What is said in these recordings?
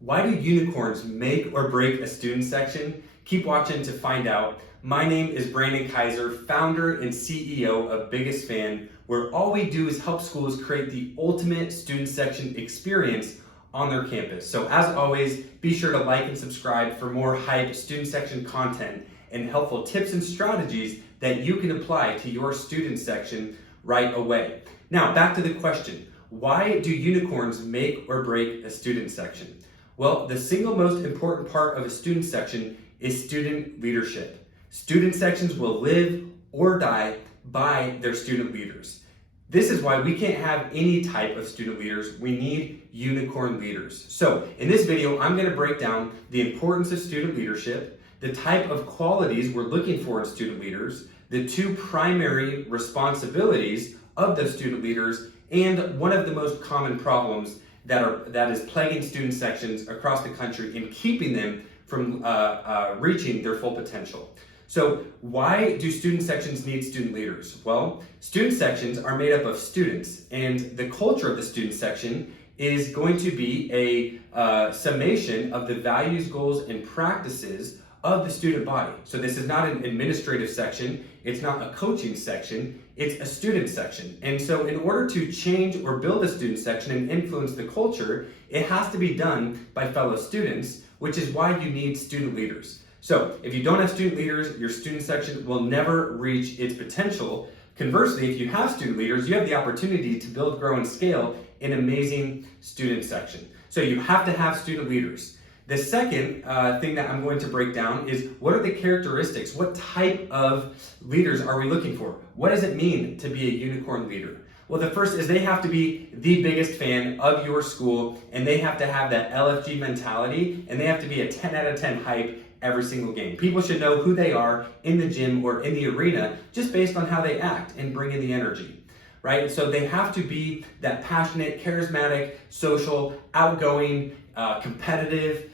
Why do unicorns make or break a student section? Keep watching to find out. My name is Brandon Kaiser, founder and CEO of Biggest Fan, where all we do is help schools create the ultimate student section experience on their campus. So as always, be sure to like and subscribe for more hype student section content and helpful tips and strategies that you can apply to your student section right away. Now, back to the question. Why do unicorns make or break a student section? Well, the single most important part of a student section is student leadership. Student sections will live or die by their student leaders. This is why we can't have any type of student leaders. We need unicorn leaders. So in this video, I'm going to break down the importance of student leadership, the type of qualities we're looking for in student leaders, the two primary responsibilities of those student leaders, and one of the most common problems that is plaguing student sections across the country and keeping them from reaching their full potential. So why do student sections need student leaders? Well, student sections are made up of students, and the culture of the student section is going to be a summation of the values, goals, and practices of the student body. So this is not an administrative section, it's not a coaching section, it's a student section. And so in order to change or build a student section and influence the culture, it has to be done by fellow students, which is why you need student leaders. So if you don't have student leaders, your student section will never reach its potential. Conversely, if you have student leaders, you have the opportunity to build, grow, and scale an amazing student section. So you have to have student leaders. The second thing that I'm going to break down is what are the characteristics? What type of leaders are we looking for? What does it mean to be a unicorn leader? Well, the first is they have to be the biggest fan of your school, and they have to have that LFG mentality, and they have to be a 10 out of 10 hype every single game. People should know who they are in the gym or in the arena just based on how they act and bring in the energy, right? So they have to be that passionate, charismatic, social, outgoing, competitive,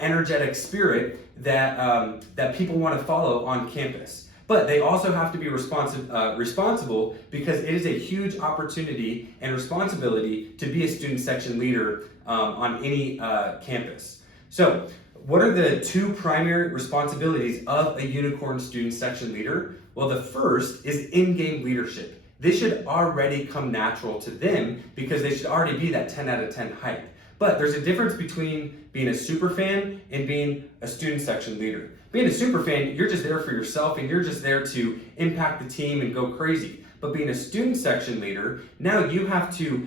energetic spirit that people want to follow on campus. But they also have to be responsible because it is a huge opportunity and responsibility to be a student section leader on any campus. So what are the two primary responsibilities of a unicorn student section leader? Well, the first is in-game leadership. This should already come natural to them because they should already be that 10 out of 10 hype. But there's a difference between being a super fan and being a student section leader. Being a super fan, you're just there for yourself and you're just there to impact the team and go crazy. But being a student section leader, now you have to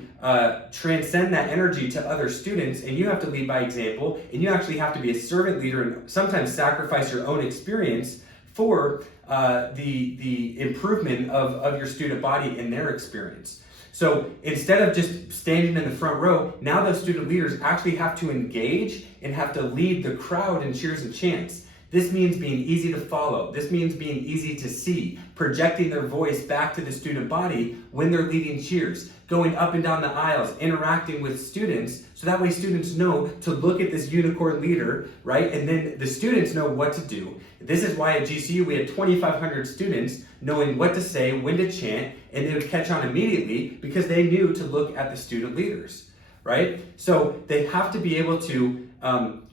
transcend that energy to other students, and you have to lead by example, and you actually have to be a servant leader and sometimes sacrifice your own experience for the improvement of your student body and their experience. So instead of just standing in the front row, now those student leaders actually have to engage and have to lead the crowd in cheers and chants. This means being easy to follow. This means being easy to see, projecting their voice back to the student body when they're leading cheers, going up and down the aisles, interacting with students, so that way students know to look at this unicorn leader, right? And then the students know what to do. This is why at GCU we had 2,500 students knowing what to say, when to chant, and they would catch on immediately because they knew to look at the student leaders, right? So they have to be able to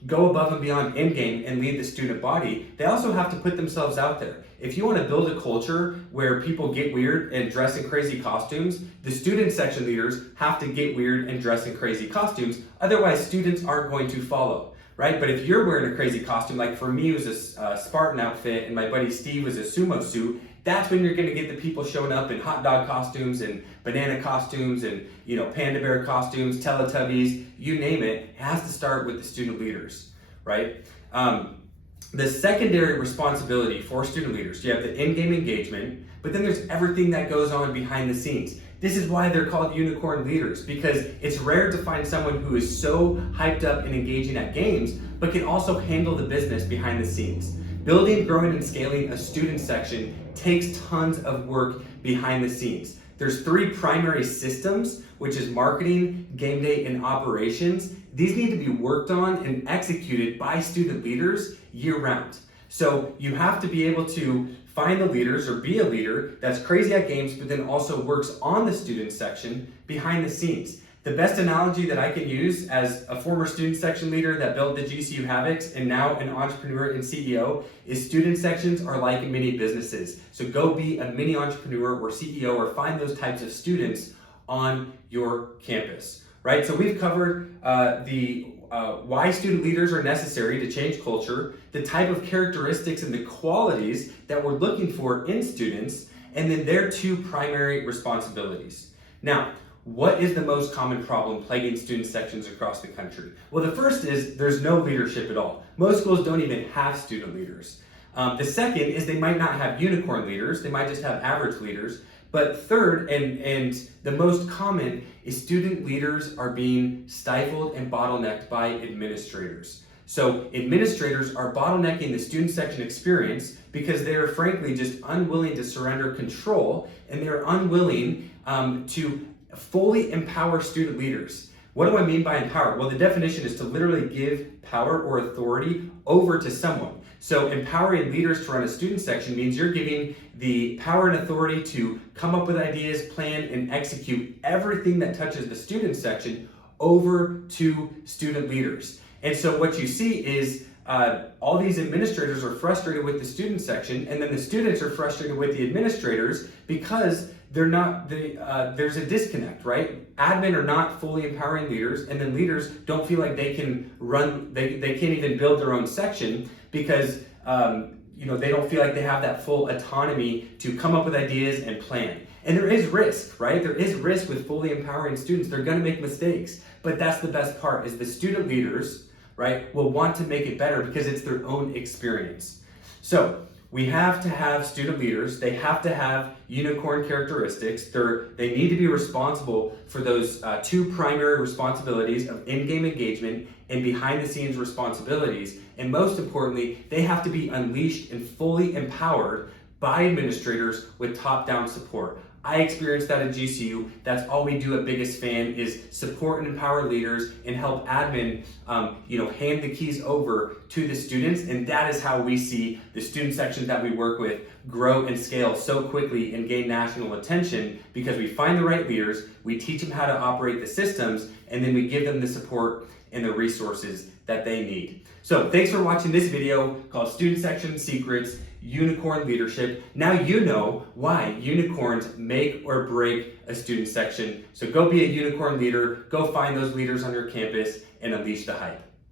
go above and beyond in-game and lead the student body. They also have to put themselves out there. If you want to build a culture where people get weird and dress in crazy costumes, the student section leaders have to get weird and dress in crazy costumes. Otherwise, students aren't going to follow, right? But if you're wearing a crazy costume, like for me it was a Spartan outfit and my buddy Steve was a sumo suit, that's when you're going to get the people showing up in hot dog costumes and banana costumes and panda bear costumes, Teletubbies, you name it. It has to start with the student leaders, right? The secondary responsibility for student leaders, you have the in-game engagement, but then there's everything that goes on behind the scenes. This is why they're called unicorn leaders, because it's rare to find someone who is so hyped up and engaging at games, but can also handle the business behind the scenes. Building, growing, and scaling a student section takes tons of work behind the scenes. There's three primary systems, which is marketing, game day, and operations. These need to be worked on and executed by student leaders year-round. So you have to be able to find the leaders or be a leader that's crazy at games, but then also works on the student section behind the scenes. The best analogy that I can use as a former student section leader that built the GCU Havocs and now an entrepreneur and CEO is student sections are like mini businesses. So go be a mini entrepreneur or CEO or find those types of students on your campus, right? So we've covered why student leaders are necessary to change culture, the type of characteristics and the qualities that we're looking for in students, and then their two primary responsibilities. Now, what is the most common problem plaguing student sections across the country? Well, the first is there's no leadership at all. Most schools don't even have student leaders. The second is they might not have unicorn leaders, they might just have average leaders. But third, and the most common, is student leaders are being stifled and bottlenecked by administrators. So administrators are bottlenecking the student section experience because they are frankly just unwilling to surrender control, and they're unwilling to fully empower student leaders. What do I mean by empower? Well, the definition is to literally give power or authority over to someone. So empowering leaders to run a student section means you're giving the power and authority to come up with ideas, plan, and execute everything that touches the student section over to student leaders. And so what you see is all these administrators are frustrated with the student section, and then the students are frustrated with the administrators because there's a disconnect, right? Admin are not fully empowering leaders, and then leaders don't feel like they can run, they can't even build their own section because they don't feel like they have that full autonomy to come up with ideas and plan. And there is risk, right? There is risk with fully empowering students. They're gonna make mistakes, but that's the best part is the student leaders, right, will want to make it better because it's their own experience. So we have to have student leaders. They have to have unicorn characteristics. They need to be responsible for those two primary responsibilities of in-game engagement and behind-the-scenes responsibilities. And most importantly, they have to be unleashed and fully empowered by administrators with top-down support. I experienced that at GCU. That's all we do at Biggest Fan is support and empower leaders and help admin, hand the keys over to the students. And that is how we see the student sections that we work with grow and scale so quickly and gain national attention because we find the right leaders, we teach them how to operate the systems, and then we give them the support and the resources that they need. So thanks for watching this video called Student Section Secrets, Unicorn Leadership. Now you know why unicorns make or break a student section. So go be a unicorn leader, go find those leaders on your campus and unleash the hype.